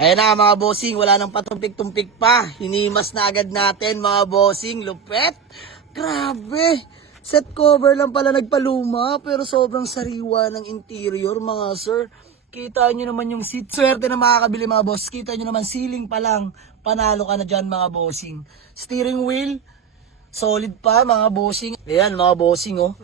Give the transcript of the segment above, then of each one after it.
Ayan na mga bossing, wala nang patumpik-tumpik pa. Hinimas na agad natin mga bossing. Lupet. Grabe. Set cover lang pala nagpaluma pero sobrang sariwa ng interior mga sir. Kita nyo naman yung seat. Swerte na makakabili mga boss. Kita nyo naman ceiling pa lang. Panalo ka na dyan mga bossing. Steering wheel. Solid pa mga bossing. Ayan mga bossing oh.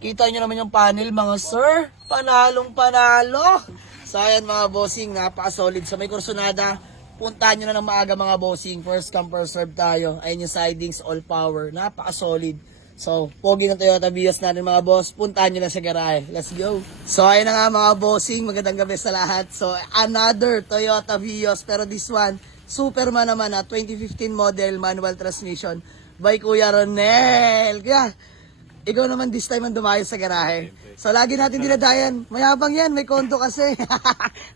Kita nyo naman yung panel mga sir. Panalong panalo. So ayan mga bossing, napaka-solid. Sa may kursunada, puntahan nyo na ng maaga mga bossing. First come, first serve tayo. Ayan yung sidings, all power. Napaka-solid. So, pogi ng Toyota Vios natin mga boss. Puntahan nyo na sa garahe. Let's go. So ayan na nga mga bossing. Magandang gabi sa lahat. So another Toyota Vios. Pero this one, Superman naman 2015 model, manual transmission. By Kuya Ronel. Kaya, ikaw naman this time ang dumayo sa garahe. So, lagi natin dinadayan. Mayabang yan, may kondo kasi.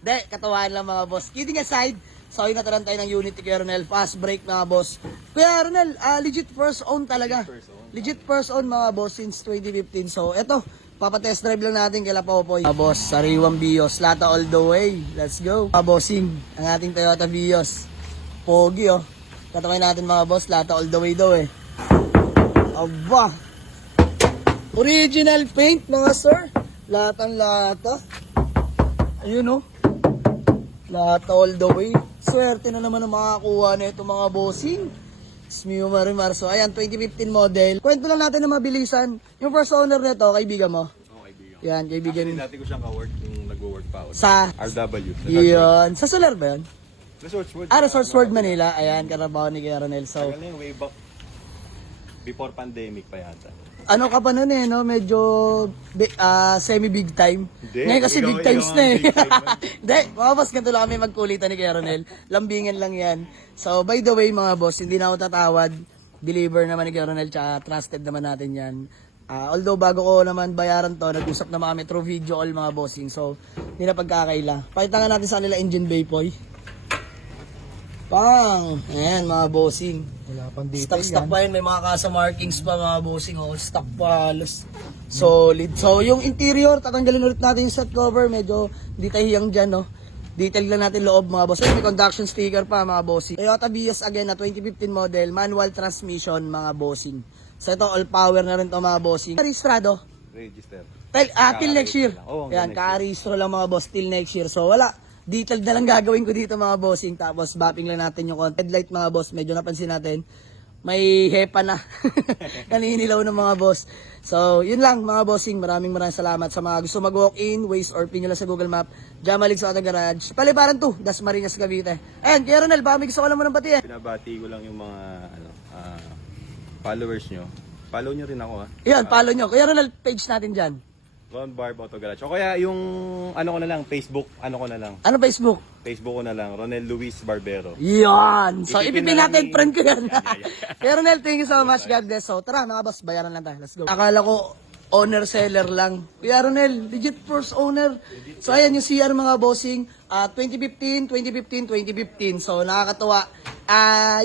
De, katawahan lang mga boss. Kidding aside, so yun nataran tayo ng unit ni Kuya Ronel. Fast break mga boss. Kuya Ronel, legit first own talaga. Legit first own mga boss since 2015. So, eto, papatest drive lang natin kay Lapopoy. Mga boss, sariwang Vios. Lata all the way. Let's go. Mga bossing, ang ating Toyota Vios. Pogi oh. Katawain natin mga boss, lata all the way daw eh. Aba. Original paint mga sir. Latang-lata. Ayun oh. Lata all the way. Swerte na naman ang makakuha na ito mga bossing. Smio Marimar. So ayan, 2015 model. Kwento lang natin na mabilisan. Yung first owner nito, kaibigan mo? Oo, kaibigan. Yan, kaibigan. Actually, dati ko siyang ka-work yung nag-work pa ako. Sa? RW. Yun. Sa Solar ba yun? Resorts World. Resorts World Manila. Ayan, karabaho ni Kuya Ronel. So, Tagal na yung way back. Before pandemic pa yata. ano ka pa nun eh, no? Medyo semi-big time. Hindi. Ngayon kasi big Ikaw times na eh. big time na. Hindi, mga boss, ganito lang kami magkulitan ni Kuya Ronel. Lambingan lang yan. So, by the way mga boss, hindi na ako tatawad. Deliver naman ni Kuya Ronel, tsaka trusted naman natin yan. Although bago ko naman bayaran to, nag-usap na kami through video all mga bossing. So, hindi na pagkakaila. Pakita nga natin sa kanila engine bay boy. Pang! Ayan mga bossing. Wala pang detail Stock pa yun, may mga kasa markings pa mga bossing. Oh, stock pa halos. Solid. So, yung interior, tatanggalin ulit natin yung set cover. Medyo hindi tayo hiyang dyan, no? Detail lang natin loob mga boss. May conduction sticker pa mga bossing. Toyota Vios again na 2015 model, manual transmission mga bossing. So, ito all power na rin to mga bossing. Registrado? Register. Till next year. Oo, Yan, next year. ka-registro lang mga boss till next year. So, wala. Detailed na lang gagawin ko dito mga bossing. Tapos bapping lang natin yung headlight mga boss. Medyo napansin natin. May hepa na. Naninilaw ng mga boss. So, yun lang mga bossing. Maraming salamat sa mga gusto mag-walk-in, Waze or pin nyo lang sa Google Map. Jamalig sa Auto Garage. Palibaran to. Dasmariñas, Cavite. Ayan, Kuya Ronel, baka may gusto ko lang mo ng bati eh. Binabati ko lang yung mga followers nyo. Follow nyo rin ako ha. Ayan, follow nyo. Kuya Ronel, page natin dyan. Ron Barb Auto Garage. O kaya yung ano ko na lang, Facebook, ano ko na lang. Ano Facebook? Facebook ko na lang, Ronel Luis Barbero. Yan. So, Ipipin ipipin na natin, lang friend ko yan. Yeah. Kuya Ronel, thank you so much. God bless. So, tara mga boss, bayaran lang tayo. Let's go. Akala ko, owner-seller lang. Kuya Ronel, legit first owner. So, ayan yung CR mga bossing. 2015. So, nakakatuwa.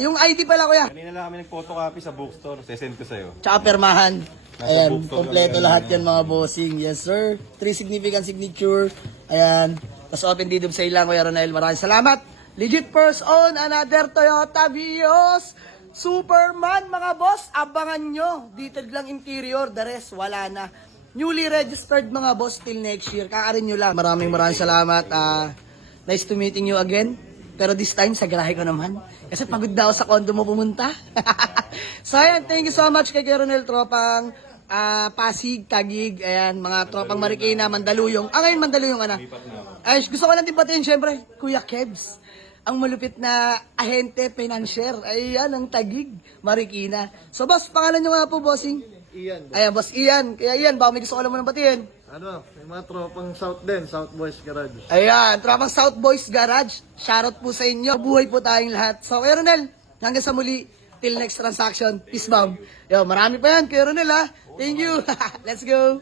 Yung ID pala, kuya. Kanina lang kami nag-photocopy sa bookstore, sesend ko sa'yo. Tsaka permahan. Nasa Ayan, bookstore kompleto lang yan. lahat yan mga bossing. Yes, sir. 3 significant signature. Ayan. Tapos open deed of sale lang, Kuya Ronel. Maraming salamat. Legit first own, another Toyota Vios. Superman, mga boss. Abangan nyo. Detailed lang interior. The rest, wala na. Newly registered, mga boss, till next year. Kakarin nyo lang. Maraming salamat. Nice to meeting you again. Pero this time, sa garahe ko naman. Kasi pagod na ako sa condo mo pumunta. So, ayan. Thank you so much kay Kuya Ronel, tropang Pasig, Taguig, ayan, mga tropang Marikina, Mandaluyong. Ngayon Mandaluyong ka na. Ay, gusto ko lang din batiin, syempre, Kuya Kebs. Ang malupit na ahente, financier. Ayan, ang Taguig, Marikina. So, boss, pangalan nyo nga po, bossing? Ian. Ayan, boss Ian. Kaya Ian, baka may gusto ko lang mo ng batiin. Ano, may mga tropang South din, South Boys Garage. Ayan, tropang South Boys Garage. Shoutout po sa inyo. Buhay po tayong lahat. So, Kuya Ronel, hanggang sa muli. Till next transaction. Peace bomb. Yo, marami pa yan, Kuya Ronel ha. Thank you. Let's go.